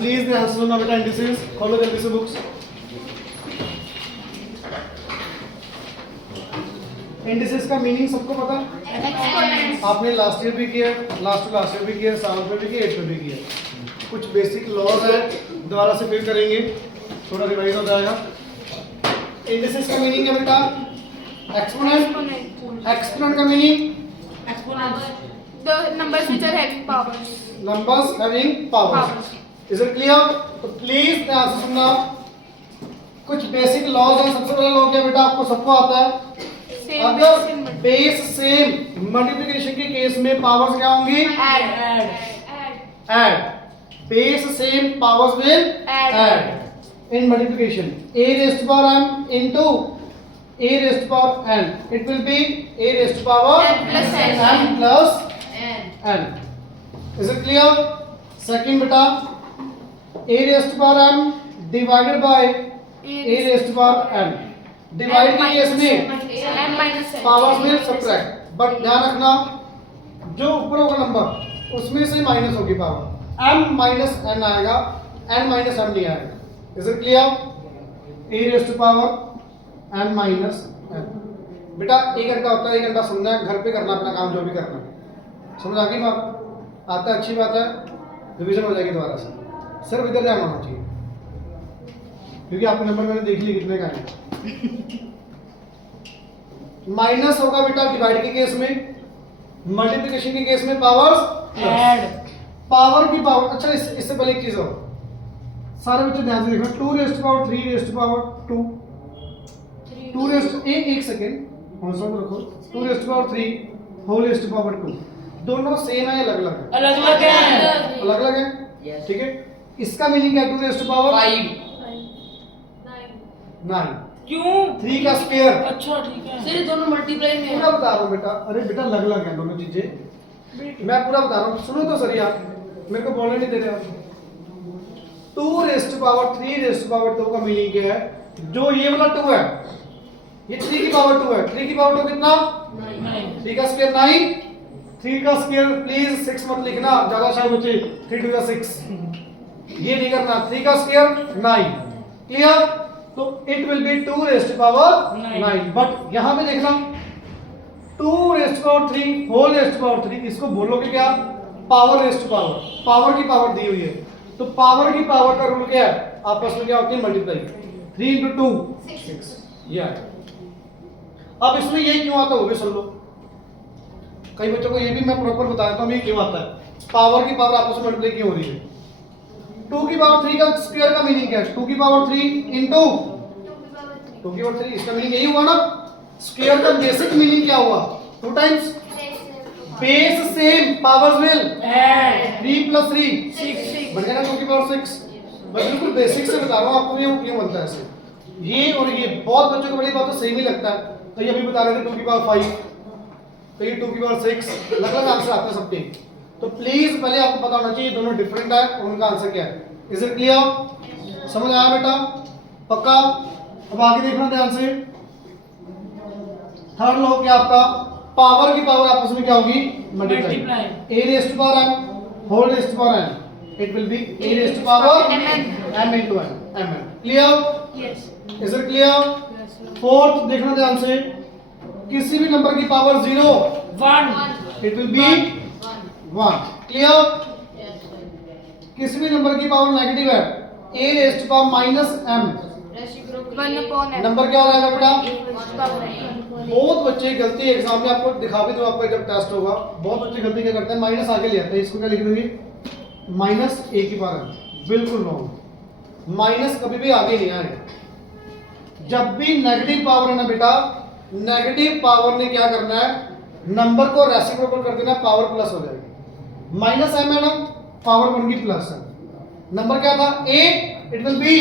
Please ध्यान से सुनना बेटा, इंडिसेस खोलो जल्दी से बुक्स। इंडिसेस का मीनिंग सबको पता है? आपने लास्ट ईयर भी किया, लास्ट ईयर भी किया, 7th में भी किया, 8th में भी किया। कुछ बेसिक लॉज है, दोबारा से फिर करेंगे, थोड़ा रिवाइज हो जाएगा। इंडिसेस का मीनिंग है बेटा एक्सपोनेंट। एक्सपोनेंट का meaning The numbers which are having powers. Numbers having powers. Is it clear? तो प्लीज ध्यान से सुनना, कुछ बेसिक लॉज है। सबसे पहला लॉ क्या बेटा, आपको सबको आता है? Same अगर base in base same multiplication के केस में पावर्स क्या होंगी? Add. Base same powers will add in multiplication. a raised to power m into a raised to power n, it will be a raised to power n plus n. m plus n. Is it clear? Second बेटा, a raised to power m divided by a raised to power n. Divide के case में n minus n. Powers will subtract, but ध्यान रखना जो ऊपर होगा number उसमें से माइनस होगी पावर। m माइनस n आएगा, n माइनस m नहीं आएगा। Is it clear? a raise to power n minus n। बेटा 1 घंटा होता है, 1 घंटा सुनना है, घर पे करना अपना काम जो भी करना है। समझ आ गई बात? आता है, अच्छी बात है, रिवीजन हो जाएगी दोबारा से। सिर्फ इधर ध्यान होना चाहिए क्योंकि आपके नंबर मैंने देख लिए कितने का है। माइनस होगा बेटा डिवाइड के केस में, मल्टीप्लिकेशन के केस में पावर्स ऐड। पावर की पावर, अच्छा इससे पहले एक चीज और, सारे बच्चे ध्यान से देखो। 2 raise to power 3 raise to power 2, 2 raise to एक सेकेंड हौसला रखो। 2 raise to power 3 whole raise to power 2, दोनों सेम है, अलग अलग है? अलग अलग है। अलग अलग है, ठीक है। इसका मीनिंग क्या है? 2 रेज़ टू पावर 5 9। क्यों? 3 का स्क्वायर। अच्छा ठीक है, सिर्फ दोनों मल्टीप्लाई में पूरा बता रहा हूँ बेटा, अरे बेटा अलग अलग है दोनों चीजें, मैं पूरा बता रहा हूँ, सुनो तो सही आप, मेरे को बोलने नहीं दे रहे आप। 2 raise to power 3 raise to power 2 का मीनिंग क्या है? जो ये वाला 2 है, ये 3 की पावर 2 है। 3 की पावर 2 कितना? 3 का स्क्वायर 9। 3 का स्क्वायर प्लीज 6 मत लिखना, ज्यादा शायद बच्चे 3 2 6, ये नहीं करना। 3 का स्क्वायर 9। क्लियर? तो it will be 2 raise to power 9। But यहां पे देखना 2 raise to power 3 whole raise to power 3, इसको बोलोगे क्या? Power raise to power, power की पावर दी हुई है, तो पावर की पावर का रूल क्या है? आपस में क्या होती है? मल्टीप्लाई। 3 into 2 6, ये आया। अब इसमें ये क्यों आता है वो भी सुन लो, कई बच्चों को ये भी मैं प्रॉपर बताता हूँ ये क्यों आता है। पावर की पावर आपस में मल्टीप्लाई क्यों हो रही है? 2 की पावर 3 का स्क्वायर का मीनिंग क्या है? 2 की पावर 3 into 2 की पावर 3, इसका मीनिंग यही हुआ ना। स्क्वायर का बेसिक मीनिंग क्या हुआ? 2 times base same powers will add. 3 plus 3 6 बन गया ना 2 की पावर 6। मैं बिल्कुल बेसिक से बता रहा हूँ आपको, ये क्यों बनता है ऐसे। ये और ये बहुत बच्चों को बड़ी बात तो सेम ही लगता है, तो ये अभी बता रहे थे 2 की पावर 5, तो ये 2 की पावर 6, अलग अलग आंसर आते हैं सबके। तो प्लीज पहले आपको पता होना चाहिए दोनों डिफरेंट है और उनका आंसर क्या है। Is it clear? समझ आया बेटा? पक्का? अब आगे देखना ध्यान से। थर्ड लॉ क्या आपका? पावर की पावर आपस में क्या होगी? Multiply. a raise to power m whole raise to power n, it will be a raised to power m into n, mn. Clear? Yes. Is it clear? Fourth देखना ध्यान से, किसी भी नंबर की power 0 1 it will be 1. Clear? किसी भी number की power negative है, a raised to power minus m, 1 upon n. Number क्या हो जाएगा बेटा? Power n. बहुत बच्चे गलती एग्जाम में आपको दिखा भी दो, आपका जब टेस्ट होगा बहुत बच्चे गलती क्या करते हैं? माइनस आगे ले आते हैं। इसको क्या लिख देंगे? माइनस a की पावर n। बिल्कुल रॉन्ग, माइनस कभी भी आगे नहीं आएगा। जब भी नेगेटिव पावर है ना बेटा, नेगेटिव पावर ने क्या करना है? नंबर को रेसिप्रोकल कर देना, पावर प्लस हो जाएगी। माइनस m है ना, पावर 1 की प्लस है। नंबर क्या था? a, it will be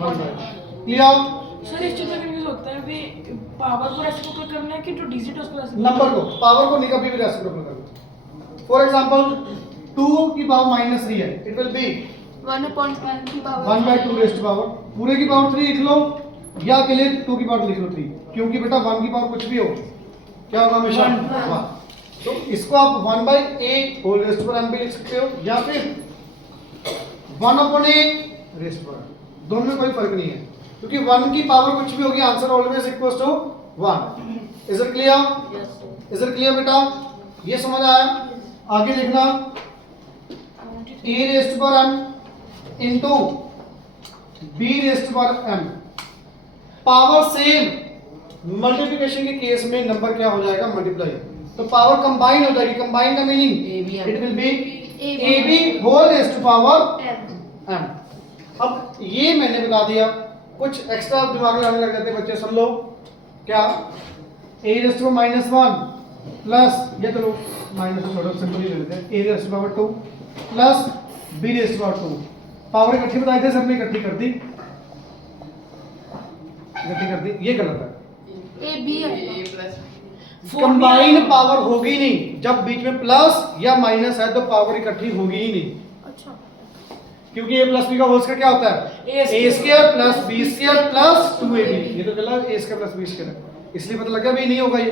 1. Clear? Sir इस चीज में कंफ्यूज होता है कि पावर को रेसिप्रोकल करना है कि जो डिजिट है उसको रेसिप्रोकल। नंबर को, पावर को नहीं कभी भी रेसिप्रोकल करना। फॉर एग्जांपल 2 की पावर माइनस 3 है, it will be 1 upon n की power 1/2 रेज़ टू पावर, पूरे की पावर 3 लिख लो या अकेले 2 की पावर लिख लो 3, क्योंकि बेटा 1 की पावर कुछ भी हो क्या होगा हमेशा 1। तो इसको आप 1/a whole raise to power m भी लिख सकते हो, या फिर 1 अपॉन ए रेस्ट पावर, दोनों में कोई फर्क नहीं है क्योंकि 1 की पावर कुछ भी होगी, answer always equals to 1। Is it clear? Is it clear बेटा? ये समझ आया? आगे देखना, a raised power m into b raised power m, power same, multiplication के केस में नंबर क्या हो जाएगा? मल्टीप्लाई, तो पावर कंबाइन हो जाएगी। कंबाइन का meaning it will be ab whole raised power m। अब ये मैंने बता दिया, कुछ एक्स्ट्रा दिमाग लगाने लग जाते हैं बच्चे, सुन लो क्या, a raised power minus 1 plus, ये चलो माइनस छोड़ो, सिंपल ही ले लेते हैं, a raised power 2 plus b raised power 2, power इकट्ठी बताए थे सबने, इकट्ठी कर दी, ये गलत है। ए बी कंबाइन पावर होगी नहीं, जब बीच में प्लस या माइनस है तो पावर इकट्ठी होगी ही नहीं, अच्छा, क्योंकि a प्लस बी का होल स्क्वायर क्या होता है? a square plus b square plus 2ab, ये तो गलत, a square plus b square, इसलिए पता लगा भी नहीं होगा ये।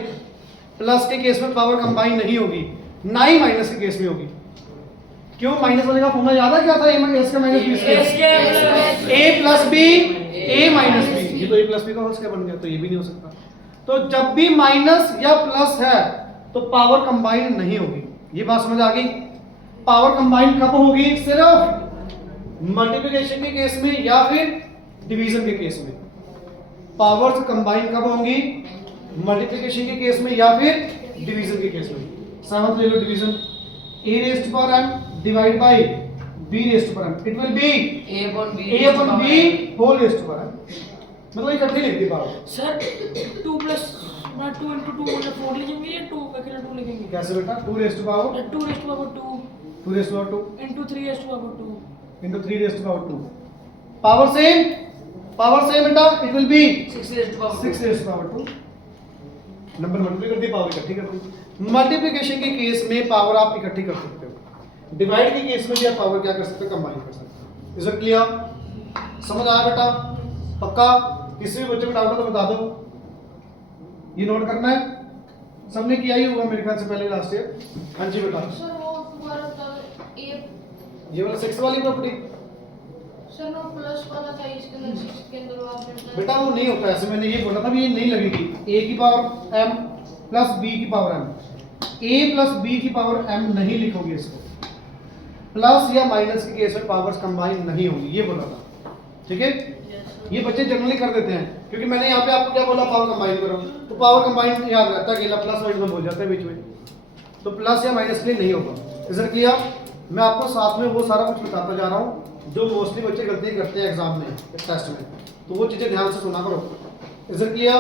प्लस के केस में पावर कंबाइन नहीं होगी, ना ही माइनस के केस में होगी। क्यों? माइनस वाले का फॉर्मूला याद है क्या था? a square minus b square, a plus b a minus b, ये तो a प्लस b का होल स्क्वायर बन गया, तो ये भी नहीं हो सकता। तो जब भी माइनस या प्लस है तो पावर कंबाइन नहीं होगी, ये बात समझ आ गई? पावर कंबाइन कब होगी? सिर्फ मल्टीप्लिकेशन के केस में या फिर डिवीजन के केस में। पावर्स कंबाइन कब होंगी? मल्टीप्लिकेशन के केस में या फिर डिवीजन के केस में। सेवंथ ले लो division, a raised power m divide by b raised power m, it will be a upon b whole raised power m, मतलब इकट्ठी लिख दी पावर। सर 2 प्लस 2 into 2 मतलब 4 लिखेंगे या 2 अकेला 2 लिखेंगे? कैसे बेटा? 2 raised power 2 raised to power 2 2 raised power 2 into 3 raised to power 2 into 3 raised power 2, power same बेटा, it will be 6 raised to power 6 raised power 2, number multiply कर दी, पावर इकट्ठी कर दी। मल्टीप्लिकेशन के केस में पावर आप इकट्ठी कर सकते हो, डिवाइड के केस में भी आप पावर क्या कर सकते हो? कंबाइन कर सकते हो। Is it clear? समझ आया बेटा? पक्का? किसी भी बच्चे को डाउट हो तो बता दो, ये नोट करना है, सबने किया ही होगा मेरे ख्याल से पहले लास्ट ईयर। हाँ जी बेटा, सर वो दोबारा ए ये वाला 6 वाली प्रॉपर्टी सर नो प्लस वाला था, इसके अंदर 6 के अंदर आपने बेटा वो नहीं होता ऐसे, मैंने ये बोला था भी ये नहीं लगेगी। a की पावर m प्लस b की power m, a plus b की पावर m नहीं लिखोगे इसको, प्लस या माइनस के केस में पावर्स कंबाइन नहीं होगी, ये बोला था। ठीक है, ये बच्चे जनरली कर देते हैं, क्योंकि मैंने यहाँ पे आपको क्या बोला? पावर कंबाइन करो, तो पावर कंबाइन याद रहता है, प्लस माइनस हो जाता है बीच में, तो प्लस या माइनस के लिए नहीं होगा। इधर किया, मैं आपको साथ में वो सारा कुछ बताता जा रहा हूँ जो मोस्टली बच्चे गलती करते हैं एग्जाम में, टेस्ट में, तो वो चीज़ें ध्यान से सुना करो। इधर किया,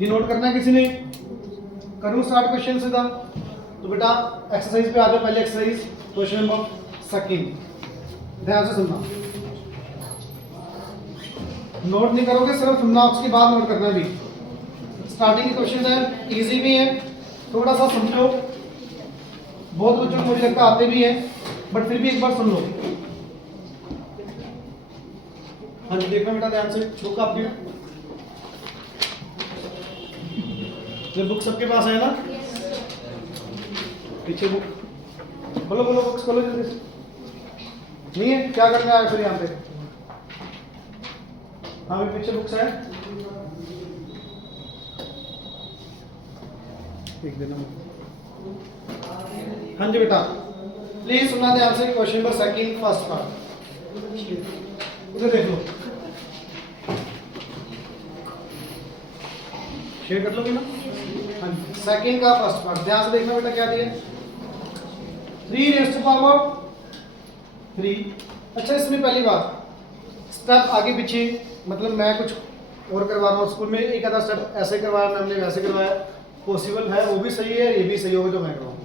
ये नोट करना है किसी ने? करूँ स्टार्ट क्वेश्चन सीधा? तो बेटा एक्सरसाइज पे आ जाओ, पहले एक्सरसाइज क्वेश्चन नंबर 2, ध्यान से सुनना, नोट नहीं करोगे, सिर्फ सुनना, उसके बाद नोट करना भी। स्टार्टिंग के क्वेश्चन है, इजी भी है, थोड़ा सा समझो, बहुत बच्चों को मुझे लगता आते भी हैं, बट फिर भी एक बार सुन लो। हाँ जी, देखना बेटा ध्यान से, बुक आपकी, ये बुक सबके पास है ना? पीछे बुक खोलो, बुक्स खोलो जल्दी से। नहीं है? क्या करना है फिर यहाँ पे? हाँ भी पीछे बुक्स है, एक देना। हाँ जी बेटा, प्लीज सुनना ध्यान से, क्वेश्चन नंबर 2 फर्स्ट पार्ट, इधर देख लो, शेयर कर लोगे ना? हाँ जी, 2 का फर्स्ट पार्ट ध्यान से देखना बेटा, क्या दिया? 3 रेज़्ड टू पावर 3। अच्छा, इसमें पहली बात, स्टेप आगे पीछे, मतलब मैं कुछ और करवा रहा हूँ, स्कूल में एक आधा स्टेप ऐसे करवाया, मैंने वैसे करवाया, पॉसिबल है, वो भी सही है, ये भी सही होगा जो मैं करवाऊँ,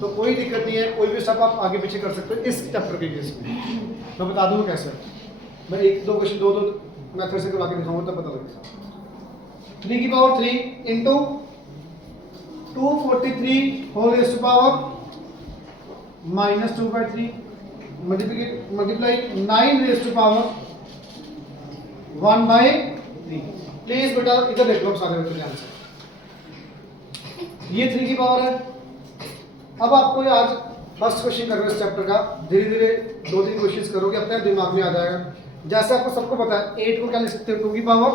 तो कोई दिक्कत नहीं है, कोई भी स्टेप आप आगे पीछे कर सकते हो इस चैप्टर के केस में। मैं बता दूँ कैसे, मैं 1-2 क्वेश्चन दो मेथड से करवा के दिखाऊंगा, तब पता लगेगा। 3 की power 3 into 243 whole raised to power -2/3 multiply 9 raised to power 1/3। Please बेटा इधर देख लो सारे बच्चे ध्यान से, ये 3 की पावर है। अब आपको आज फर्स्ट क्वेश्चन कर रहे हो इस चैप्टर का, धीरे धीरे 2-3 क्वेश्चंस करोगे अपने दिमाग में आ जाएगा। जैसे आपको सबको पता है 8 को क्या लिख सकते हो 2 की पावर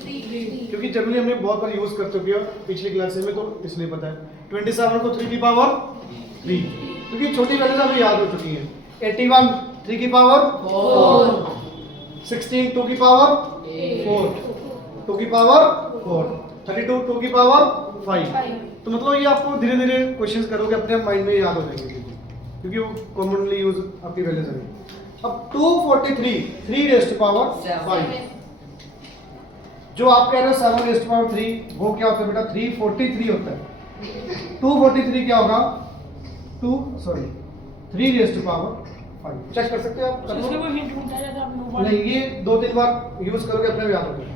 3, क्योंकि जनरली हमने बहुत बार यूज कर चुके हो पिछली क्लासेस में, तो इसलिए पता है। 27 को 3 की पावर 3, क्योंकि छोटी वैल्यूज हमें याद हो चुकी हैं। 81 3 की पावर 4, 16 2 की पावर 4, 2 की पावर 4, 32 2 की पावर 5। तो मतलब ये आपको धीरे धीरे क्वेश्चंस करोगे अपने माइंड में याद हो जाएंगे, क्योंकि वो कॉमनली यूज आपकी वैल्यूज हैं। अब 243 3 रेज़ टू पावर 5, जो आप कह रहे हो 7 रेज़ टू पावर 3, वो क्या होता है बेटा 343 होता है। 243 क्या होगा 3 रेज़ टू पावर 5। चेक कर सकते हो आप, कर लो। इसमें कोई हिंट मिलता है आपने? नहीं, ये 2-3 बार यूज करोगे अपने याद हो जाएगा।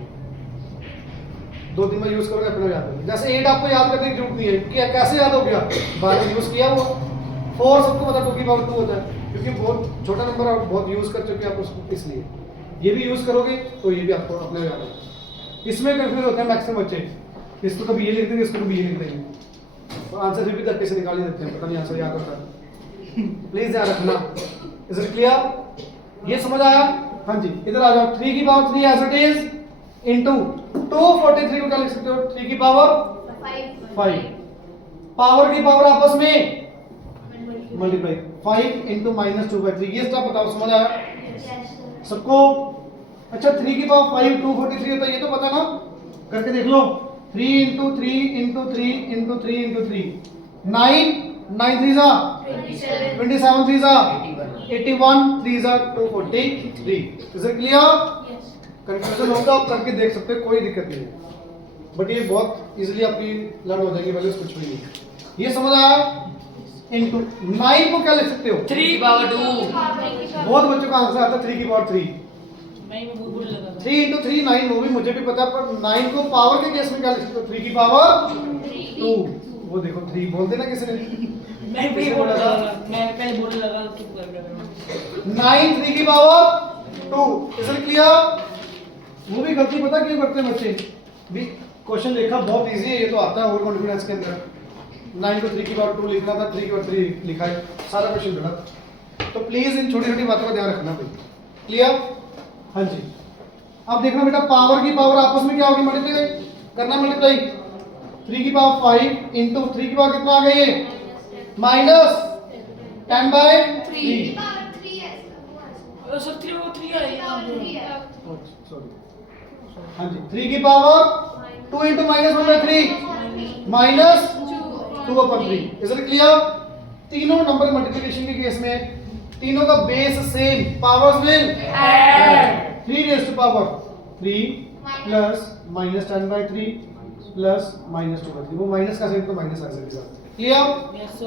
2-3 बार यूज करोगे अपने याद हो जाएगा। जैसे 8 आपको याद करने की जरूरत नहीं है कि कैसे याद हो गया, बार यूज किया वो। 4 सबको पता 2 की पावर 2 होता है, क्योंकि बहुत छोटा नंबर और बहुत यूज कर चुके हैं आप उसको, इसलिए ये भी यूज करोगे तो ये भी आपको अपने याद होगा। इसमें कंफ्यूज होते हैं मैक्सिमम बच्चे, इसको कभी ये लिख देंगे, इसको कभी ये लिख देंगे, और आंसर फिर भी धक्के से निकाल ही देते हैं, पता नहीं आंसर याद होता है। प्लीज ध्यान रखना। Is it clear? ये समझ आया? हाँ जी, इधर आ जाओ। 3 की power 3 as it is into 243 को क्या लिख सकते हो 3 की पावर 5। पावर की पावर आपस में मल्टीप्लाई 5 इंटू -2/3। ये स्टेप बताओ, समझ आया सबको? अच्छा 3 की पावर 5 243 होता है, ये तो पता ना, करके देख लो। 3 इंटू 3 इंटू 3 इंटू 3 इंटू 3 9 9 3 जा 27 3 जा 81 3 जा 243। Is it clear? कंफ्यूजन होगा आप करके देख सकते हो, कोई दिक्कत नहीं है, बट ये बहुत इजीली आपकी लर्न हो जाएगी, वैल्यूज कुछ भी नहीं। ये समझ आया? इनटू 9 को क्या लिख सकते हो 3 की पावर 2। बहुत बच्चों का आंसर आता है 3 की पावर 3। नहीं, मैं भूल लगा था। 3 इंटू 3 9, वो भी मुझे भी पता है, पर 9 को पावर के केस में क्या लिख सकते हो 3 की पावर 2। वो देखो 3 बोल देना किसी ने। मैं भी बोल रहा था, मैं पहले बोलने लगा चुप कर गया। 9 3 की पावर 2। Is it clear? वो भी गलती पता क्यों करते हैं बच्चे भी, क्वेश्चन देखा बहुत इजी है, ये तो आता है ओवर कॉन्फिडेंस के अंदर। 9 को 3 की पावर 2 लिखना था, 3 की पावर 3 लिखा है, सारा क्वेश्चन गलत। तो प्लीज इन छोटी छोटी बातों का ध्यान रखना भाई। क्लियर? हाँ जी। अब देखना बेटा, पावर की पावर आपस में क्या होगी, मल्टीप्लाई करना, मल्टीप्लाई 3 की पावर 5 इंटू 3 की पावर कितना आ गया ये -10/3। सर 3 वो 3 है। सॉरी, हाँ जी। 3 की power 2 into -1/3 -2/3। Is it clear? तीनों नंबर मल्टीप्लिकेशन के केस में तीनों का base same, powers will add. 3 raise to power 3 plus -10/3 plus -2/3। वो माइनस का सेम तो माइनस आ जाएगा। क्लियर?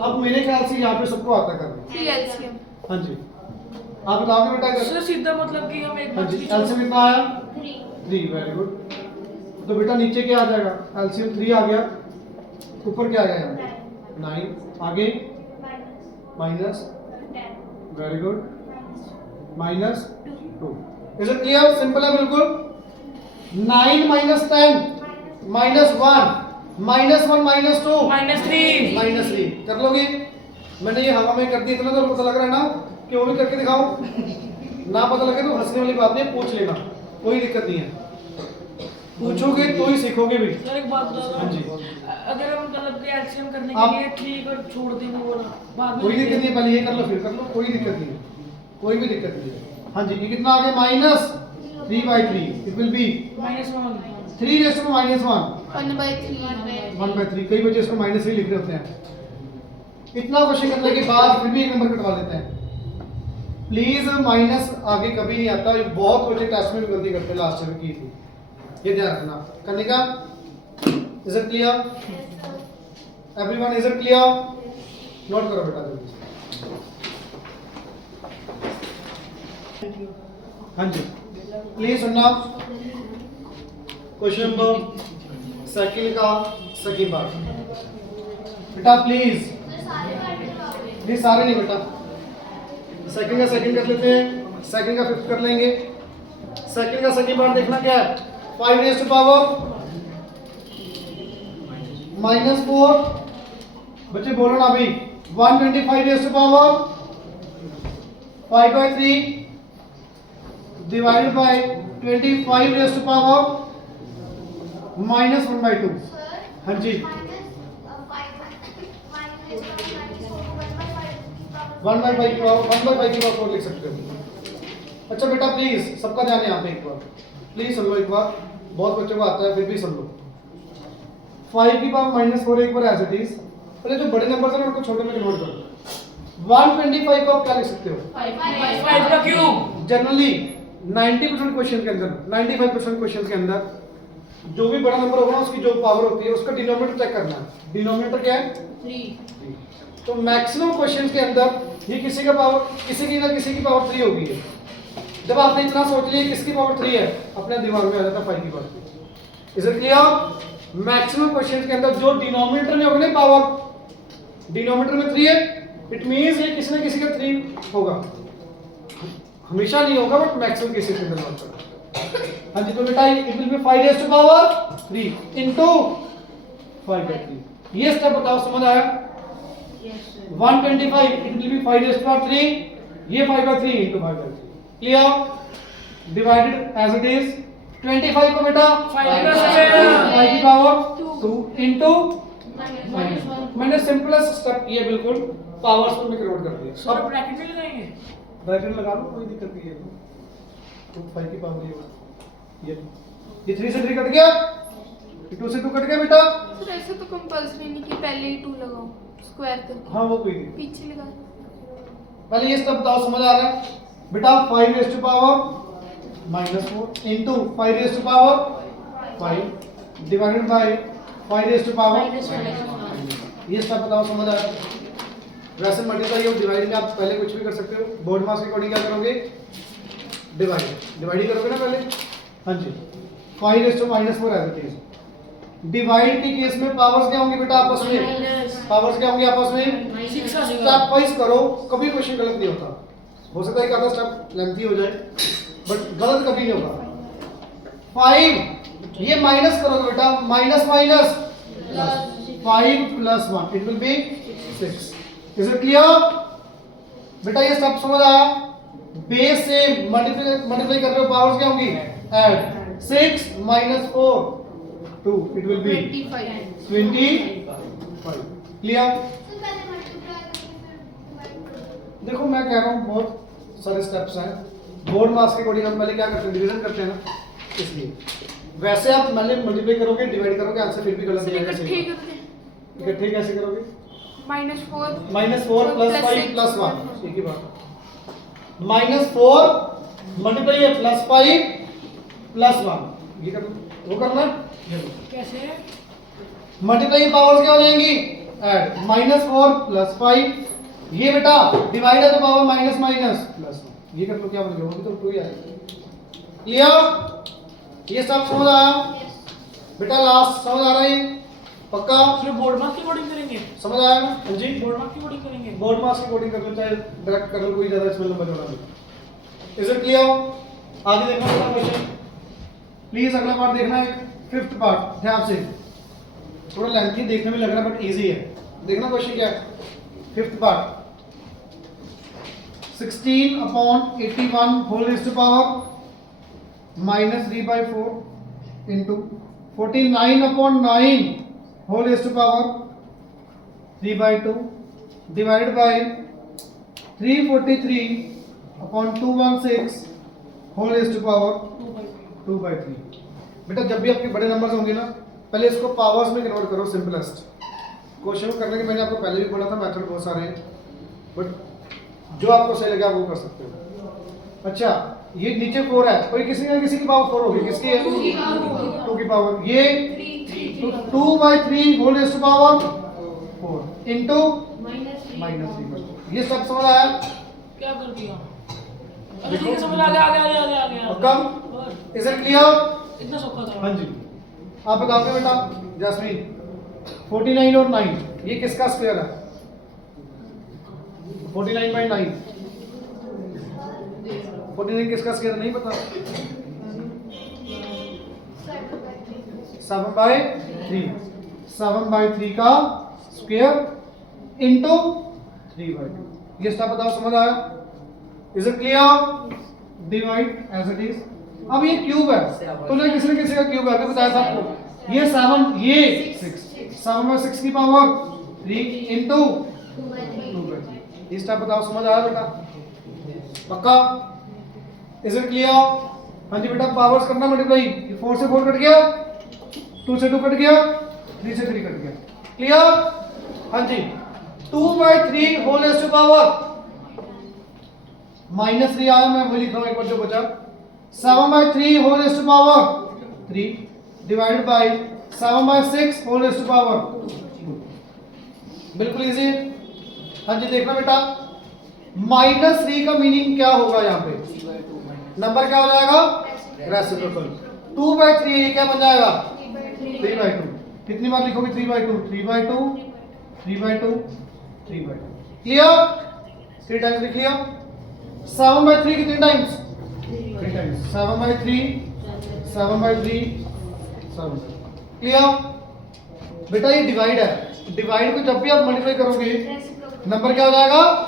अब मेरे ख्याल से यहाँ पे सबको आता करना। हाँ जी, आप बताओगे बेटा इधर। सर सीधा मतलब कि हम एक हाँ बार जी, एलसीएम कितना आया 3। Very good. तो बेटा नीचे क्या आ जाएगा, एलसीएम 3 आ गया, ऊपर क्या आ गया 9, आगे minus, very good, -2। Is it clear? Simple है बिल्कुल। 9 -10 -1 -1 -2 -3 कर लोगे? मैंने ये हवा में कर दी, इतना तो पता लग रहा है ना कि वो भी करके दिखाओ। ना पता लगे तो हंसने वाली बात नहीं, पूछ लेना, कोई दिक्कत नहीं है, पूछोगे तो ही सीखोगे भी। सर एक बात बताओ, हाँ जी। अगर हम मतलब कि एलसीएम करने आप- के लिए 3 कर छोड़ दें वो वाला, बाद में कोई दिक्कत नहीं है, पहले ये कर लो फिर कर लो, कोई दिक्कत नहीं है, कोई भी दिक्कत नहीं है। हाँ जी, ये कितना आ गया -3/3। It will be -1 3 raise to -1 1/3 1/3। कई बच्चे इसको -3 लिख रहे होते हैं। इतना क्वेश्चन करने के बाद फिर भी एक नंबर कटवा लेते हैं। प्लीज माइनस आगे कभी नहीं आता, ये बहुत बच्चे टेस्ट में भी गलती करते हैं, लास्ट में की थी, ये ध्यान रखना। करने का is it clear? Everyone is it clear? Note करो बेटा जल्दी से। हाँ जी, प्लीज सुनना। क्वेश्चन नंबर सेकंड का सेकंड पार्ट बेटा, प्लीज। नहीं सारे नहीं बेटा, सेकंड का सेकंड कर लेते हैं, सेकंड का फिफ्थ कर लेंगे। सेकंड का सेकंड पार्ट देखना क्या है, 5 रेज़ टू पावर -4। बच्चे बोलो ना अभी, 125 raise to power 5/3 divided by 25 raise to power -1/2। हाँ जी, 1/5 की पावर 4 लिख सकते हो। अच्छा बेटा प्लीज सबका ध्यान यहाँ पे एक बार, प्लीज सुन लो एक बार, बहुत बच्चों को आता है फिर भी सुन लो। 5 की पावर -4 एक बार एज इट इज, पहले जो बड़े नंबर है ना उनको छोटे में कन्वर्ट करो। 125 को आप क्या लिख सकते हो? 5 का क्यूब। जनरली 90% क्वेश्चन के अंदर, 95% क्वेश्चन के अंदर जो भी बड़ा नंबर होगा ना उसकी जो पावर होती है उसका डिनोमिनेटर चेक करना है। डिनोमिनेटर क्या है? 3। तो मैक्सिमम क्वेश्चंस के अंदर ये किसी का पावर किसी की ना किसी की पावर 3 होगी है। जब आपने इतना सोच लिया किसकी पावर 3 है, अपने दिमाग में आ जाता है 5 की power 3। Is it clear? Maximum questions के अंदर जो डिनोमिनेटर में होगा ना पावर, डिनोमिनेटर में 3 है, इट मींस ये किसी ना किसी का 3 होगा। हमेशा नहीं होगा बट मैक्सिमम केसेस के अंदर होता है। हाँ जी, तो बेटा it will be 5 raise to power 3 into 5/3। ये स्टेप बताओ, समझ आया? Yes sir. 125 it will be 5 raise to power 3, ये 5/3 into 5/3। Clear? Divided as it is 25 को बेटा 5 की पावर 2 इनटू -1। मैंने सिंपलेस्ट स्टेप ये बिल्कुल पावर्स में कन्वर्ट कर दिया। सर ब्रैकेट में लगाएंगे। ब्रैकेट लगा लो, कोई दिक्कत नहीं है। तो 5 की पावर ये 3 से 3 कट गया, ये 2 से 2 कट गया बेटा। सर ऐसा तो कंपल्सरी नहीं कि पहले ही 2 लगाओ स्क्वायर करके, हाँ वो कोई नहीं, पीछे लगा। पहले ये स्टेप बताओ, समझ आ रहा है बेटा? 5 raise to power -4 into 5 raise to power 5 divided by 5 raise to power. ये स्टेप बताओ, समझ आ रहा है? वैसे मल्टीप्लाई और डिवाइड में आप पहले कुछ भी कर सकते हो। बोर्ड मास के अकॉर्डिंग क्या करोगे? डिवाइड ही करोगे ना पहले। हाँ जी, 5 raise to -4 as it is. Divide के केस में पावर्स क्या होंगी बेटा आपस में? पावर्स क्या होंगी आपस में? 6 आ स्टेप जाएगा। वाइज करो, कभी क्वेश्चन गलत नहीं होता। हो सकता है कि आधा स्टेप लेंथी हो जाए बट गलत कभी नहीं होगा। 5 ये माइनस करोगे बेटा, minus 5 + 1 it will be 6। Is it clear? बेटा ये स्टेप समझ आया? बेस से मल्टीप्लाई कर रहे हो, पावर्स क्या होंगी? Add 6 - 4 2 it will B 25। Clear? देखो मैं कह रहा हूँ बहुत सारे स्टेप्स हैं। बोर्ड मास के अकॉर्डिंग हम पहले क्या करते हैं? डिवीजन करते हैं ना, इसलिए वैसे आप पहले मल्टीप्लाई करोगे, डिवाइड करोगे, आंसर फिर भी गलत सर नहीं आएगा। इकट्ठे करके इकट्ठे कैसे करोगे? -4 -4 + 5 + 1 एक ही बात। -4 मल्टीप्लाई है +5 + 1 ये कर वो करना है। कैसे? मल्टीप्लाई पावर्स क्या हो जाएंगी? ऐड -4 + 5 ये बेटा डिवाइड है तो पावर माइनस माइनस प्लस ये कर लो, क्या बन गया? वो भी तो 2 ही आएगा। क्लियर? ये सब समझ आया बेटा? लास्ट समझ आ रहा है पक्का? फिर बोर्ड मार्क की कोडिंग करेंगे। समझ आया ना? हाँ जी, बोर्ड मार्क की कोडिंग करेंगे। बोर्ड मास की कोडिंग कर लो, चाहे डायरेक्ट कर लो, कोई ज्यादा इसमें लंबा चौड़ा नहीं। Is it clear? आगे देखना अगला क्वेश्चन प्लीज, अगला पार्ट देखना है, 5th पार्ट। ध्यान से, थोड़ा लेंथी देखने में लग रहा है बट इजी है। देखना क्वेश्चन क्या है। 5th part 16/81 whole raise to power -3/4 into 49/9 whole raise to power 3/2 divide by 343/216 whole raise to power 2/3। बेटा जब भी आपके बड़े नंबर्स होंगे ना, पहले इसको पावर्स में कन्वर्ट करो। सिंपलेस्ट क्वेश्चन को करने के मैंने आपको पहले भी बोला था, मेथड बहुत सारे हैं बट जो आपको सही लगे आप वो कर सकते हो। अच्छा ये नीचे 4 है, कोई किसी ना किसी की पावर 4 होगी। किसकी है? 2 की पावर। ये 2/3 whole raise to power 4 into -3। ये सब समझ आया? क्या कर दिया? अरे ठीक है, समझ आ गया। और कम? Is it clear? इतना सौखा था। हाँ जी, आप बताओगे बेटा जैस्मीन 49 और 9 ये किसका स्क्वायर है? 49/9 49 किसका स्क्वायर नहीं पता? 7/3 7/3 का स्क्वायर इंटू 3/2। ये स्टेप बताओ समझ आया? Is it clear? Divide as it is. अब ये क्यूब है तो जो किसी न किसी का क्यूब है, अभी बताया था आपको। ये 7, ये 6, 7/6 की पावर 3 इंटू 2/3। ये स्टेप बताओ समझ आया बेटा? पक्का? Is it clear? हाँ जी बेटा, पावर्स करना मल्टीप्लाई। 4 से 4 कट गया, 2 से 2 कट गया, 3 से 3 कट गया। क्लियर? हाँ जी। 2/3 होल रेज़ टू पावर -3 आया, मैं वही लिख रहा हूं एक बार जो बचा। 7/3 whole raise to power 3 divided by 7/6 whole raise to power 2। बिल्कुल इजी। हाँ जी देखना बेटा, -3 का मीनिंग क्या होगा यहाँ पे? नंबर क्या हो जाएगा? रेसिप्रोकल। 2/3 ये क्या बन जाएगा? 3/2। कितनी बार लिखोगे 3/2? 3/2, 3/2, 3/2। क्लियर? 3 टाइम्स लिख लिया। 7/3 कितने टाइम्स? 3 टाइम्स। 7/3, 7/3, 7। क्लियर? बेटा ये डिवाइड है, डिवाइड को जब भी आप मल्टीप्लाई करोगे नंबर क्या हो जाएगा?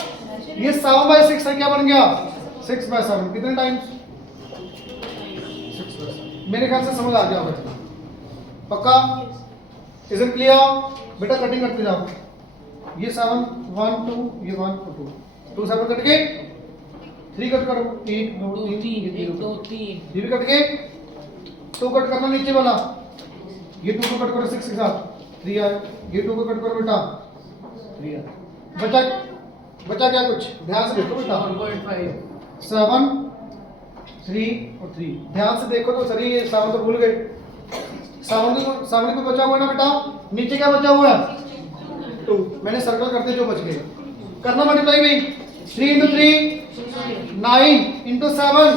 ये 7/6 है, क्या बन गया? 6/7। कितने टाइम्स? 6/7। मेरे ख्याल से समझ आ गया होगा। पक्का? Is it clear? बेटा कटिंग करते जाओ। ये 7 1 2, ये 1 2 2 7 कट गए, 3 कट करो, 1 2 3, 1 2 3, ये भी कट गए। 2 कट करना नीचे वाला, ये 2 को कट करो 6 के साथ, 3 आया। ये 2 को कट करो बेटा, 3 आया। बचा क्या कुछ? ध्यान से देखो बेटा। 7 3 और 3 ध्यान से देखो तो सही। ये 7 तो भूल गए। 7 को बचा हुआ है ना बेटा, नीचे क्या बचा हुआ है? 2। मैंने सर्कल करते जो बच गए करना मल्टीप्लाई भी। 3 into 3 9 into 7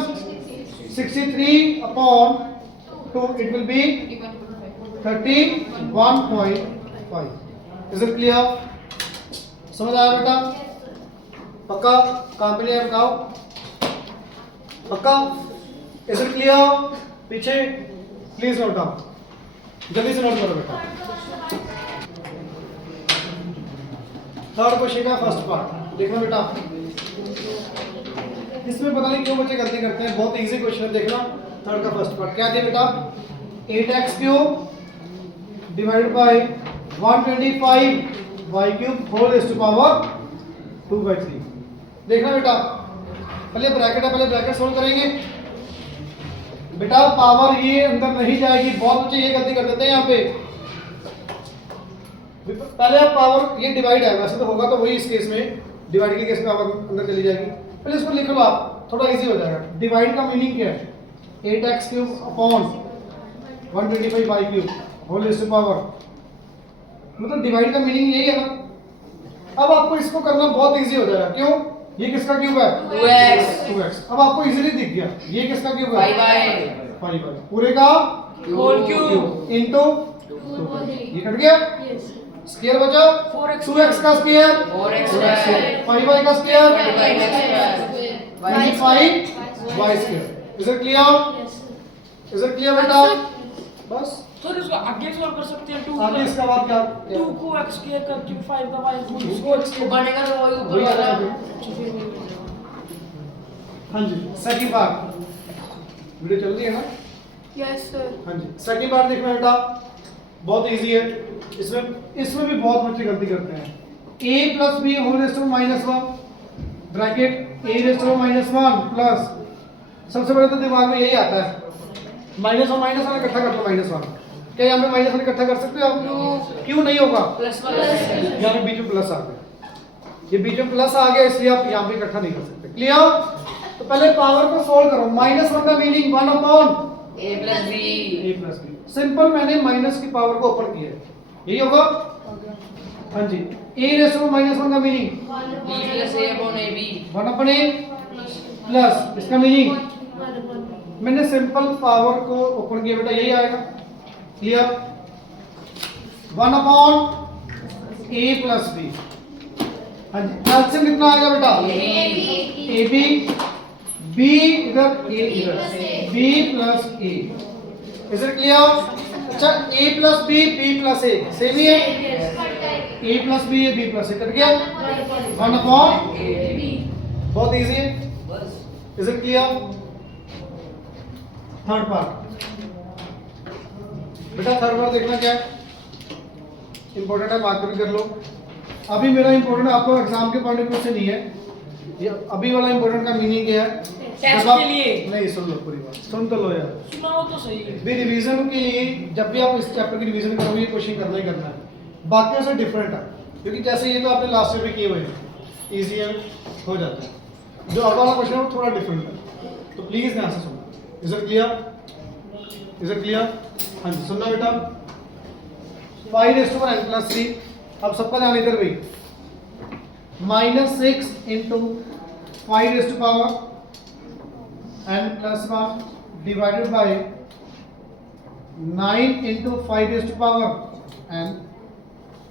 63/2। It will B 31.5। Is it clear? समझ आया बेटा? पक्का? काम पे लिया बताओ? पक्का? Is it clear? पीछे प्लीज नोट डाउन, जल्दी से नोट करो बेटा। थर्ड क्वेश्चन का फर्स्ट पार्ट देखना बेटा। इसमें पता नहीं क्यों बच्चे गलती करते हैं, बहुत इजी क्वेश्चन है। देखना थर्ड का फर्स्ट पार्ट क्या दिया बेटा? 8x³ divided by 125y³ whole raise to power 2/3। देखना बेटा, पहले ब्रैकेट है, पहले ब्रैकेट सोल्व करेंगे बेटा। पावर ये अंदर नहीं जाएगी, बहुत बच्चे ये गलती कर देते हैं यहाँ पे। पहले आप पावर, ये डिवाइड है, वैसे तो होगा तो वही इस केस में, डिवाइड के केस में पावर अंदर चली जाएगी। पहले इसको लिख लो आप, थोड़ा इजी हो जाएगा। डिवाइड का मीनिंग क्या है? 8x³ upon 125y³ whole raise to power, मतलब डिवाइड का मीनिंग यही है ना। अब आपको इसको करना बहुत इजी हो जाएगा। क्यों? ये किसका क्यूब है? 2x। अब आपको इजीली दिख गया ये किसका क्यूब है? 5y। पूरे का होल क्यूब इनटू 2। ये कट गया, स्क्वायर बचा 2x का स्क्वायर 5y का square 25y square. Is it clear? Is it clear बेटा? बस सर इसको आगे सॉल्व कर सकते हैं। 2 आगे इसका बाद क्या? 2 को x के करके 5 का y को इसको x बनेगा तो वही ऊपर वही आ वाला। जाएगा। हाँ जी सेकंड पार्ट वीडियो चल रही है ना? Yes sir. हाँ जी सेकंड पार्ट देखना बेटा, बहुत इजी है। इसमें भी बहुत बच्चे गलती करते हैं। a plus b whole raise to -1 bracket a raise to -1 plus, सबसे पहले तो दिमाग में यही आता है -1 इकट्ठा कर लो -1। क्या यहाँ पे -1 इकट्ठा कर सकते हो आप? क्यों नहीं होगा? यहाँ पे बीच में प्लस आ गया, ये बीच में प्लस आ गया इसलिए आप यहाँ पे इकट्ठा नहीं कर सकते। क्लियर? तो पहले पावर को सोल्व करो। -1 का meaning 1 upon a plus b। Simple, मैंने माइनस की पावर को ओपन किया है, यही होगा। हाँ जी a रेज़ टू -1 का meaning b plus a upon ab। 1 upon a plus इसका मीनिंग, मैंने सिंपल पावर को ओपन किया बेटा, यही आएगा। Clear? 1 upon a plus b। हाँ जी एलसीएम कितना आएगा बेटा? ए बी, b इधर a इधर, b plus a। Is it clear? अच्छा a plus b, b plus a same ही है। a plus b, a b plus a cut गया। 1 अपॉन बहुत इजी है. Is it clear? Third part बेटा, third part देखना क्या है, इंपॉर्टेंट है, मार्क भी कर लो. अभी मेरा इंपॉर्टेंट आपको एग्जाम के पॉइंट ऑफ व्यू से नहीं है, ये अभी वाला इंपॉर्टेंट का मीनिंग क्या है टेस्ट जब आप- के लिए। नहीं, सुन लो पूरी बात, सुन तो लो यार. सुनाओ तो सही है। भी रिवीजन के लिए जब भी आप इस चैप्टर की रिवीजन करोगे ये क्वेश्चन करना ही करना है, बाकियों से डिफरेंट है, क्योंकि जैसे ये तो आपने लास्ट ईयर में किए हुए हैं, ईजी है, हो जाता है. जो अब वाला क्वेश्चन है वो थोड़ा डिफरेंट है, तो प्लीज ध्यान से सुनना. Is it clear? Is it clear? हाँ जी, सुनना बेटा. 5n+3, अब सबका ध्यान इधर भी, -6 into 5n+1 divided by 9 into 5n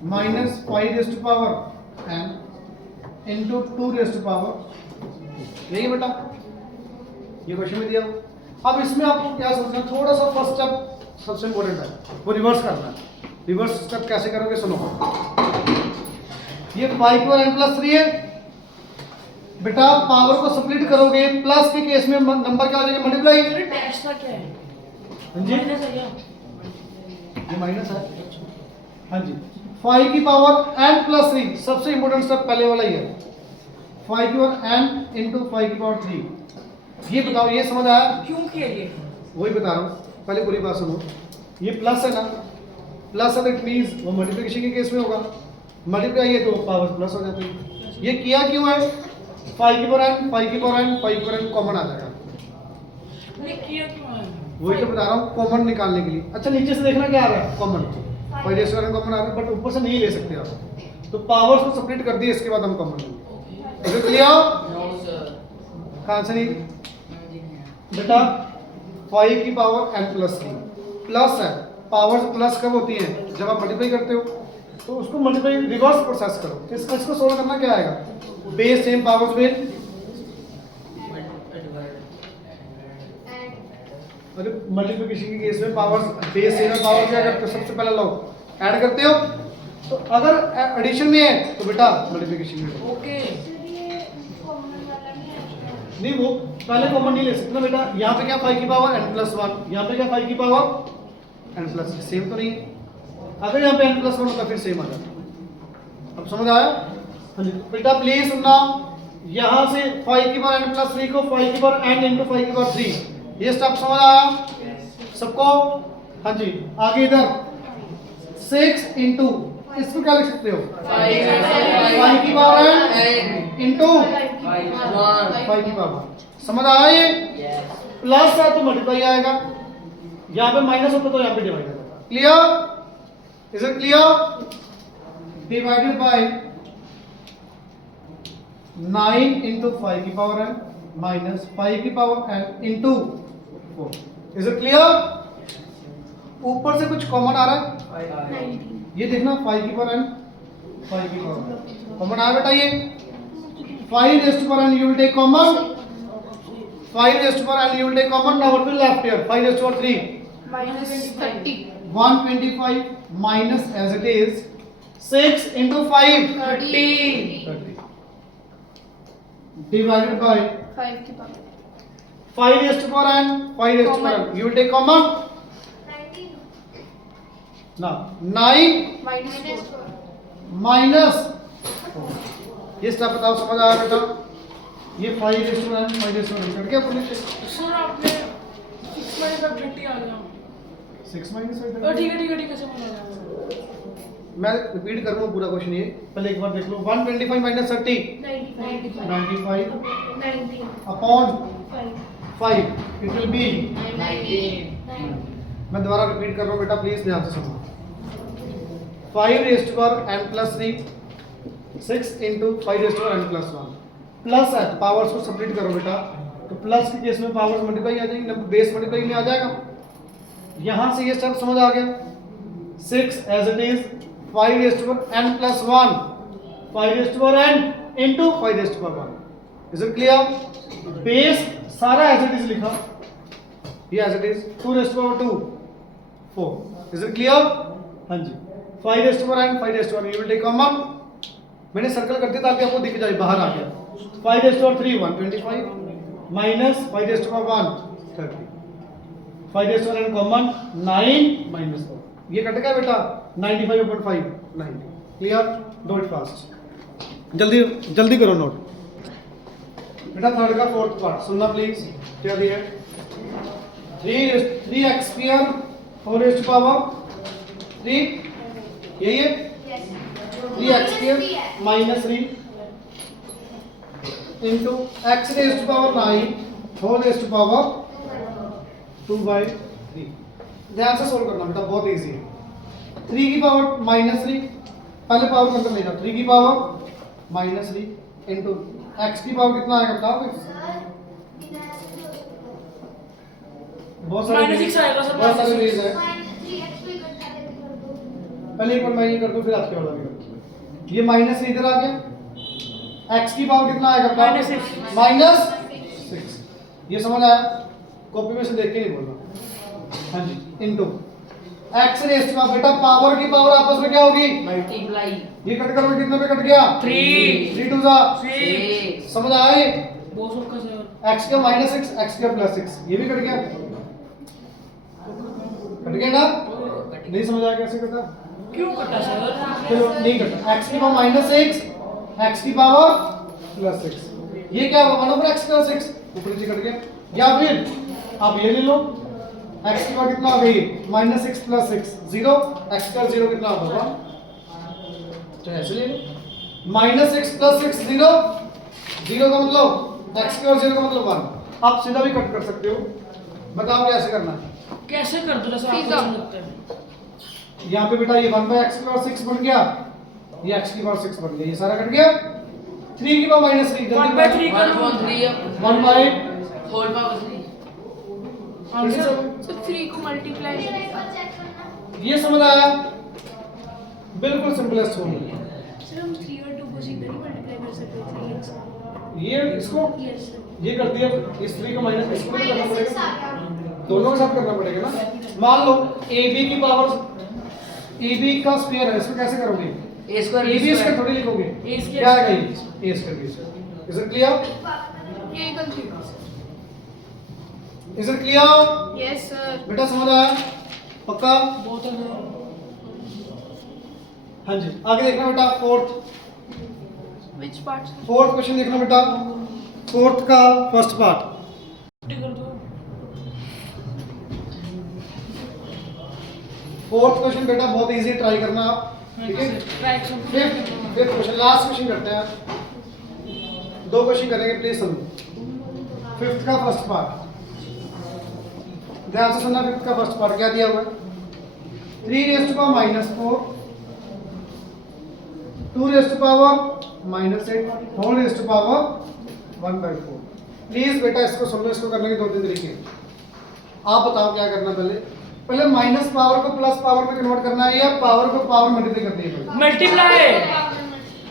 -5n into 2n. यही है बेटा, ये क्वेश्चन में दिया. अब इसमें आपको क्या सोचना है, थोड़ा सा फर्स्ट स्टेप सबसे इंपॉर्टेंट है, वो रिवर्स करना है. रिवर्स स्टेप कैसे करोगे सुनो. ये 5n+3 है बेटा, पावर को स्प्लिट करोगे, प्लस के केस में नंबर क्या हो जाएगा, मल्टीप्लाई. अरे टेस्ट का क्या है? हाँ जी, माइनस है क्या? ये माइनस है. हाँ जी, 5 की पावर n+3, सबसे इंपॉर्टेंट स्टेप पहले वाला ही है. 5 की पावर n इंटू 5 की पावर 3. ये बताओ, ये समझ आया? क्यों किया ये? वही बता रहा हूँ, पहले पूरी बात सुनो. ये प्लस है ना, प्लस है तो इट मींस वो मल्टीप्लिकेशन के केस में होगा, मल्टीप्लाई है तो पावर प्लस हो जाती है. ये किया क्यों है, 5 की पावर n, 5 की पावर n, 5 की पावर n कॉमन आ जाएगा. ये किया क्यों है? वही तो बता रहा हूँ, कॉमन निकालने के लिए. अच्छा, नीचे से देखना क्या आ रहा है, कॉमन. 5n कॉमन आ रहा है, बट ऊपर से नहीं ले सकते आप, तो पावर्स को सेपरेट कर दिए, इसके बाद हम कॉमन लेंगे. Is it clear? कहाँ से नहीं बेटा, 5 की पावर n+3 प्लस है. पावर्स प्लस कब होती हैं, जब आप मल्टीप्लाई करते हो, तो उसको मल्टीप्लाई रिवर्स प्रोसेस करो. इसको सोल्व करना क्या आएगा, बेस सेम पावर्स विद, अरे मल्टीप्लिकेशन के केस में पावर्स बेस सेम है, पावर क्या करते हो, सबसे पहले लो ऐड करते हो. तो अगर एडिशन में है तो बेटा मल्टीप्लिकेशन में लो. ओके। नहीं, वो पहले कॉमन नहीं ले सकते ना बेटा. यहाँ पे क्या 5 की पावर n+1, यहाँ पे क्या 5 की पावर n+, सेम तो नहीं है. अगर यहाँ पे n+1 होता फिर सेम आ जाता. अब समझ आया? हाँ जी बेटा, प्लीज सुनना. यहाँ से 5 की पावर n+3 को 5 की पावर n इंटू 5 की पावर 3, ये स्टेप समझ आया सबको? हाँ जी, आगे इधर 6 इंटू, इसको क्या लिख सकते हो, 5 की पावर n इंटू 5 की पावर. समझ आया? ये प्लस है तो मल्टीप्लाई आएगा, यहाँ पे माइनस होता तो यहाँ पे डिवाइड होता. Clear? Is it clear? Divided by 9 into 5 की पावर n माइनस 5 की power n into 4. Is it clear? ऊपर से कुछ कॉमन आ रहा है, ये देखना, 5 की पावर n, 5 की पावर कॉमन आया बेटा. ये 5n you will take common, 5n you will take common. Now what will left here, 5n/3, -30. 125 minus as it is 6 into 5, 30. 30 divided by 5 की power 5n, 5n you will take common. Now 9 -4. minus 4. ये step बताओ, समझ आया बेटा? ये 5n, 5n cut गया पूरे से. सर आपने 6 माइनस 30 आ गया. 6 minus 5. ठीक है ठीक है, समझ आ गया. मैं रिपीट करूंगा पूरा क्वेश्चन, ये पहले एक बार देख लो. 125 minus 30, 95 upon 5, it will B. मैं दोबारा रिपीट कर रहा हूँ बेटा, प्लीज ध्यान से सुनो. 5n+3, 6 इंटू 5n+1 प्लस है, पावर्स को सेपरेट करो बेटा, तो प्लस के केस में पावर्स मल्टीप्लाई आ जाएंगी, बेस मल्टीप्लाई में आ जाएगा. यहां से ये स्टेप समझ आ गया. 6 as it is 5n+1, 5n into 5n. Is it clear? Base सारा एज इट इज लिखा, ये as it is 2n/2, 4. Is it clear? हाँ जी, 5n, 5n you will take common. मैंने सर्कल कर दिया ताकि आपको दिख जाए, बाहर आ गया। 5 rest power 3 125 minus 5 rest power 1 30, 5 rest power n common 9 minus 4, ये कट गया बेटा 95/5 90। क्लियर? डू इट फास्ट, जल्दी जल्दी करो नोट। बेटा थर्ड का फोर्थ पार्ट सुनना प्लीज, क्या दिया है? 3x स्क्वायर 4 रेस्ट पावर 3, यही है 3x square minus 3 into x rest power 9 4 rest power 2/3। ध्यान से सोल्व करना बेटा, बहुत इजी है। 3 की पावर -3, पहले पावर के अंदर लेना, 3 की पावर -3 इंटू x की पावर कितना आएगा बताओगे? बहुत सारे -6 आएगा सर, बहुत सारे रेज है। -3x को इकट्ठा करके कर दो। पहले एक बार मैं ये कर दूं फिर आपके वाला भी कर दूं। ये माइनस इधर आ गया, x की पावर कितना आएगा बताओ? -6। ये समझ आया? कॉपी में से देख के नहीं बोलना। हाँ जी, इनटू x रेस्ट में बेटा पावर की पावर आपस में क्या होगी? मल्टीप्लाई। ये कट करोगे कितने पे कट गया? 3 3 2 जा 6 समझ आए? बहुत का सर। x का -6 x का +6, ये भी कट गया, कट गया ना? नहीं समझ आया कैसे कटा? क्यों कटा सर? चलो नहीं कटा, x की पावर -6 x की पावर +6, ये क्या होगा 1/x + 6 ऊपर नीचे कट गया। या फिर आप ये ले लो, x की पावर कितना हो गई? -6 + 6 0, x का 0 कितना होगा? तो ऐसे ले लो, -6 + 6 0, 0 का मतलब x की पावर 0 का मतलब 1। आप सीधा भी कट कर सकते हो, बताओ कैसे करना है। कैसे कर दो सर? सीधा। आपको लगता है यहाँ पे बेटा ये 1/x की पावर 6 बन गया, ये x की पावर 6 बन गया, ये सारा कट गया। 3 की पावर -3 जल्दी 1/3 कर दो। 1/, होल पावर 3। आंसर सर 3 को मल्टीप्लाई चेक करना। ये समझ आया? बिल्कुल सिंपलेस्ट हो गया। सर हम 3 और 2 को सीधे नहीं मल्टीप्लाई कर सकते 3x। ये इसको यस सर। ये कर दिया, इस 3 का माइनस इसको भी करना -6 पड़ेगा, आ गया। दोनों के साथ करना पड़ेगा ना। मान लो AB की पावर AB का स्क्वायर है, इसको कैसे करोगे? ए स्क्वायर AB इसका थोड़ी लिखोगे, A square क्या आएगा ये? A square B square. Is it clear? ये गलती। Is it clear? Yes sir. बेटा समझ आया? पक्का? बहुत है सर। हाँ जी, आगे देखना बेटा फोर्थ व्हिच पार्ट? क्वेश्चन देखना बेटा, फोर्थ का फर्स्ट पार्ट। कर दो। फोर्थ क्वेश्चन बेटा बहुत इजी, ट्राई करना आप, ठीक है? फिफ्थ क्वेश्चन, लास्ट क्वेश्चन करते हैं, 2 क्वेश्चन करेंगे, प्लीज सुनो। फिफ्थ का फर्स्ट पार्ट ध्यान से सुनना। फिफ्थ का फर्स्ट पार्ट क्या दिया हुआ है? 3 raise to power -4 2 raise to power -8 4 raise to power 1/4। Please बेटा इसको सुन लो, इसको करने के 2-3 तरीके। आप बताओ क्या करना, पहले माइनस पावर को प्लस पावर में कन्वर्ट करना है या पावर को पावर मल्टीप्लाई करनी है?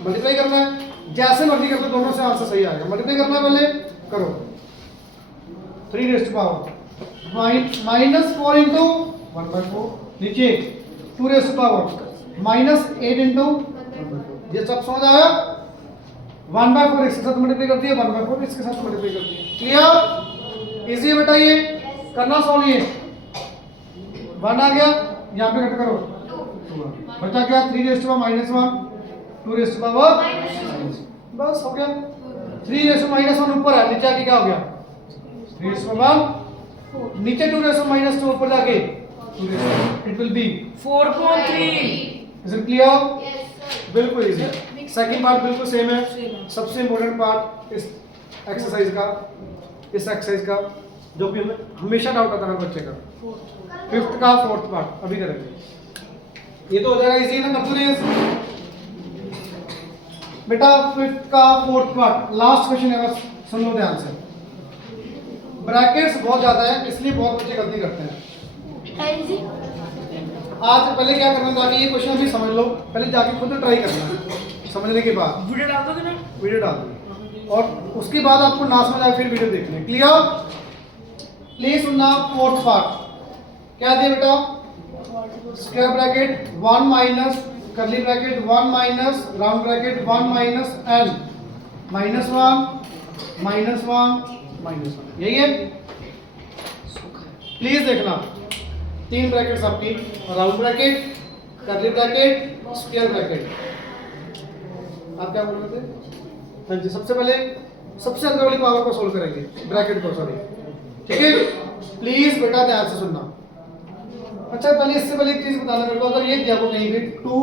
मल्टीप्लाई करना है, जैसे मर्जी कर दो, दोनों से आंसर सही आएगा। मल्टीप्लाई करना है, पहले करो। 3 रेज़ टू पावर -4 इंटू 1/4, नीचे 2 रेज़ टू पावर -8 इंटू 1/4। ये सब समझ आया? 1/4 इसके साथ मल्टीप्लाई करती है, 1/4 इसके साथ मल्टीप्लाई करती है। क्लियर? इजी है बेटा, ये करना सॉल्व। ये 1 आ गया, यहाँ पे कट करो 2 बचा क्या? 3 raise to power -1 2 raise to power बस हो गया। 3 रेज़ टू -1 ऊपर है, नीचे आके क्या हो गया? 3 रेज़ टू पावर नीचे 2 रेज़ टू -2 ऊपर जाके 2 raise to, it will be 4.3। Is it clear? Yes sir. बिल्कुल इजी। सेकंड पार्ट बिल्कुल सेम है। सबसे इंपॉर्टेंट पार्ट इस एक्सरसाइज का जो कि हमें हमेशा डाउट आता है बच्चे का, फिफ्थ का फोर्थ पार्ट अभी करेंगे। ये तो हो जाएगा इजी ना, कर दो बेटा। फिफ्थ का फोर्थ पार्ट लास्ट क्वेश्चन है, बस सुन लो ध्यान से। ब्रैकेट्स बहुत ज्यादा है, इसलिए बहुत बच्चे गलती करते हैं। आज पहले क्या करना था कि ये क्वेश्चन अभी समझ लो, पहले जाके खुद ट्राई करना है, समझने के बाद वीडियो डाल दोगे ना? वीडियो डाल देंगे, और उसके बाद आपको ना समझ आए फिर वीडियो देखना है। क्लियर? प्लीज सुनना। फोर्थ पार्ट क्या दिया बेटा? स्क्वायर ब्रैकेट 1 - करली bracket 1 minus round bracket 1 minus n minus 1 minus 1 minus 1, यही है। प्लीज देखना, 3 ब्रैकेट्स आपकी, राउंड ब्रैकेट, करली ब्रैकेट, स्क्वायर ब्रैकेट। आप क्या बोल रहे थे? हाँ जी, सबसे पहले सबसे अंदर वाली पावर को सोल्व करेंगे, ब्रैकेट को, सॉरी, ठीक है। प्लीज बेटा ध्यान से सुनना। अच्छा पहले इससे पहले एक चीज बताना मेरे को, अगर ये दिया को कहीं भी 2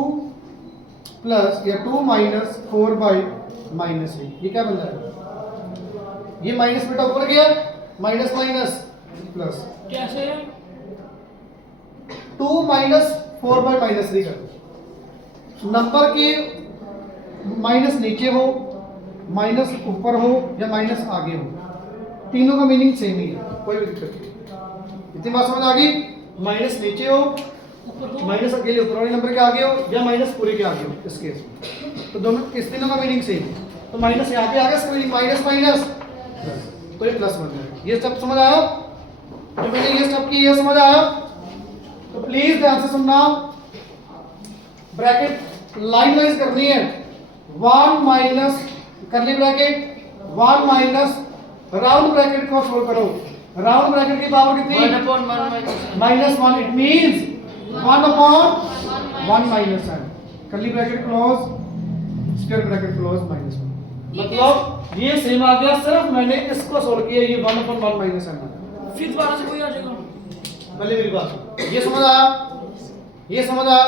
प्लस या 2 माइनस 4 बाई माइनस 3, ये क्या बन जाएगा? ये माइनस बेटा ऊपर गया, माइनस माइनस प्लस, कैसे? 2 माइनस 4 बाई माइनस 3 कर दो। नंबर के माइनस नीचे हो, माइनस ऊपर हो या माइनस आगे हो, तीनों का मीनिंग सेम ही है, कोई भी दिक्कत नहीं। इतनी बात समझ आ गई? माइनस नीचे हो, माइनस अकेले ऊपर वाले नंबर के आगे हो या माइनस पूरे के आगे हो, इस केस में तो दोनों इस तीनों का मीनिंग सेम है। तो माइनस यहाँ पे आ गया, इसका मीनिंग माइनस माइनस तो ये प्लस बन जाएगा। ये स्टेप समझ आया? जो मैंने ये स्टेप की, ये समझ आया? तो प्लीज ध्यान से सुनना, ब्रैकेट लाइन वाइज करनी है। 1 माइनस करली ब्रैकेट 1 माइनस राउंड ब्रैकेट को सोल्व करो। राउंड ब्रैकेट की पावर कितनी? 1/1 minus 1, it means 1/1 minus n। करली bracket close, square bracket close, minus 1। मतलब ये सेम आ गया, सिर्फ मैंने इसको सोल्व किया, ये 1/1 माइनस n आ गया। फिर दोबारा से कोई आ जाएगा। पहले मेरी बात, ये समझ आया? ये समझ आया?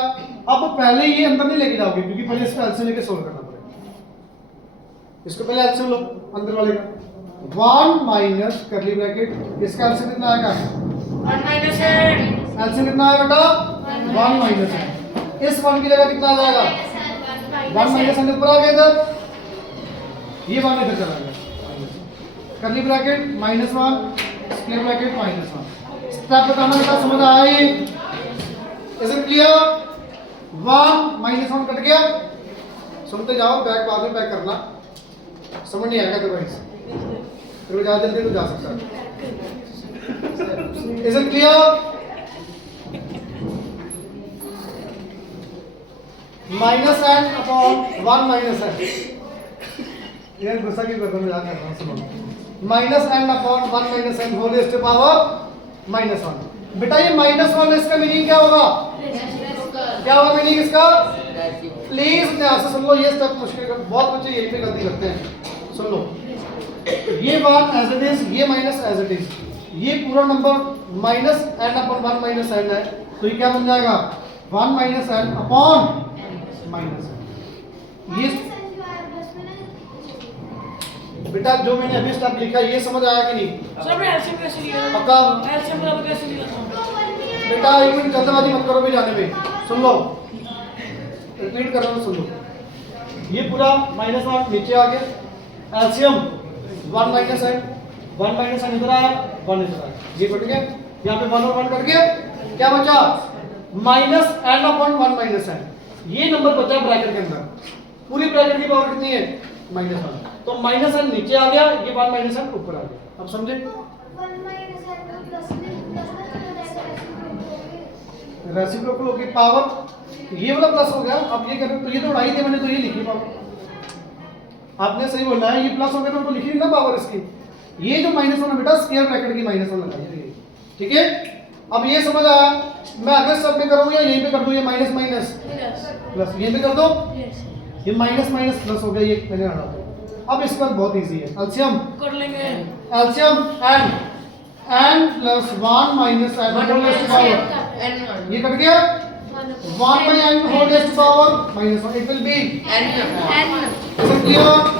अब पहले ये अंदर नहीं लेके जाओगे, क्योंकि पहले इसका एलसीएम लेके सोल्व करना पड़ेगा। इसको पहले एलसीएम लो अंदर वाले का। 1 माइनस करली ब्रैकेट, इसका एलसीएम कितना आएगा? 1 माइनस n। एलसीएम कितना आएगा बेटा? 1 माइनस n। इस 1 की जगह कितना आ जाएगा? 1 माइनस n ऊपर आ गया इधर, ये 1 इधर चला गया। करली ब्रैकेट -1, स्क्वायर ब्रैकेट -1। स्टेप बताना बेटा, समझ आया? ये इज इट क्लियर? 1 -1 कट गया, सुनते जाओ, बैक बाद में पैक करना, समझ नहीं आएगा अदरवाइज, फिर ज्यादा जल्दी तो जा सकता है। Is it clear? Minus n upon 1 minus n, यार गुस्सा क्यों कर रहा हूं, मजाक कर रहा हूं, सुनो। Minus n upon 1 minus n whole raise to power -1। बेटा ये -1, इसका मीनिंग क्या होगा? क्या होगा मीनिंग इसका? प्लीज ध्यान से सुन लो, ये स्टेप मुश्किल कर, बहुत बच्चे यही पे गलती करते हैं। सुन लो, ये 1 एज इट इज, ये माइनस एज इट इज, ये पूरा number minus n upon 1 minus n है, तो ये क्या बन जाएगा? 1 minus n upon minus n। ये बेटा जो मैंने अभी स्टेप लिखा, ये समझ आया कि नहीं? सर मैं एलसीएम कैसे लिया? पक्का? एलसीएम बराबर कैसे लिया था? बेटा एक मिनट जल्दबाजी मत करो भी जाने में, सुन लो, रिपीट कर रहा हूँ, सुन लो। ये पूरा -1 नीचे आ गया, LCM 1 minus n, 1 minus n इधर आया, 1 इधर आया, ये कट गया, यहाँ पे 1 और 1 कट गया, क्या बचा? Minus n upon 1 minus n। ये नंबर बचा ब्रैकेट के अंदर, पूरी ब्रैकेट की पावर कितनी है? -1। तो माइनस n नीचे आ गया, ये 1 माइनस n ऊपर आ गया। अब समझे? रेसिप्रोकल होगी पावर, ये वाला प्लस हो गया। अब ये करें तो ये तो उड़ाई थी मैंने, तो ये लिखी पावर। आपने सही बोला है, ये प्लस हो गया तो लिखी ना पावर इसकी। ये जो -1 है बेटा, स्क्वायर ब्रैकेट की -1 लगाई, ठीक है? अब ये समझ आया? मैं अगले स्टेप में करूँ या यहीं पे कर दूँ? ये माइनस माइनस प्लस, यहीं पे कर दो, ये माइनस माइनस प्लस हो गया, ये मैंने हटा दिया। अब इसके बाद बहुत इजी है, एलसीएम कर लेंगे। LCM n plus 1 minus n whole raise to power, ये कट गया, 1 by n whole raise to power -1, it will be n clear?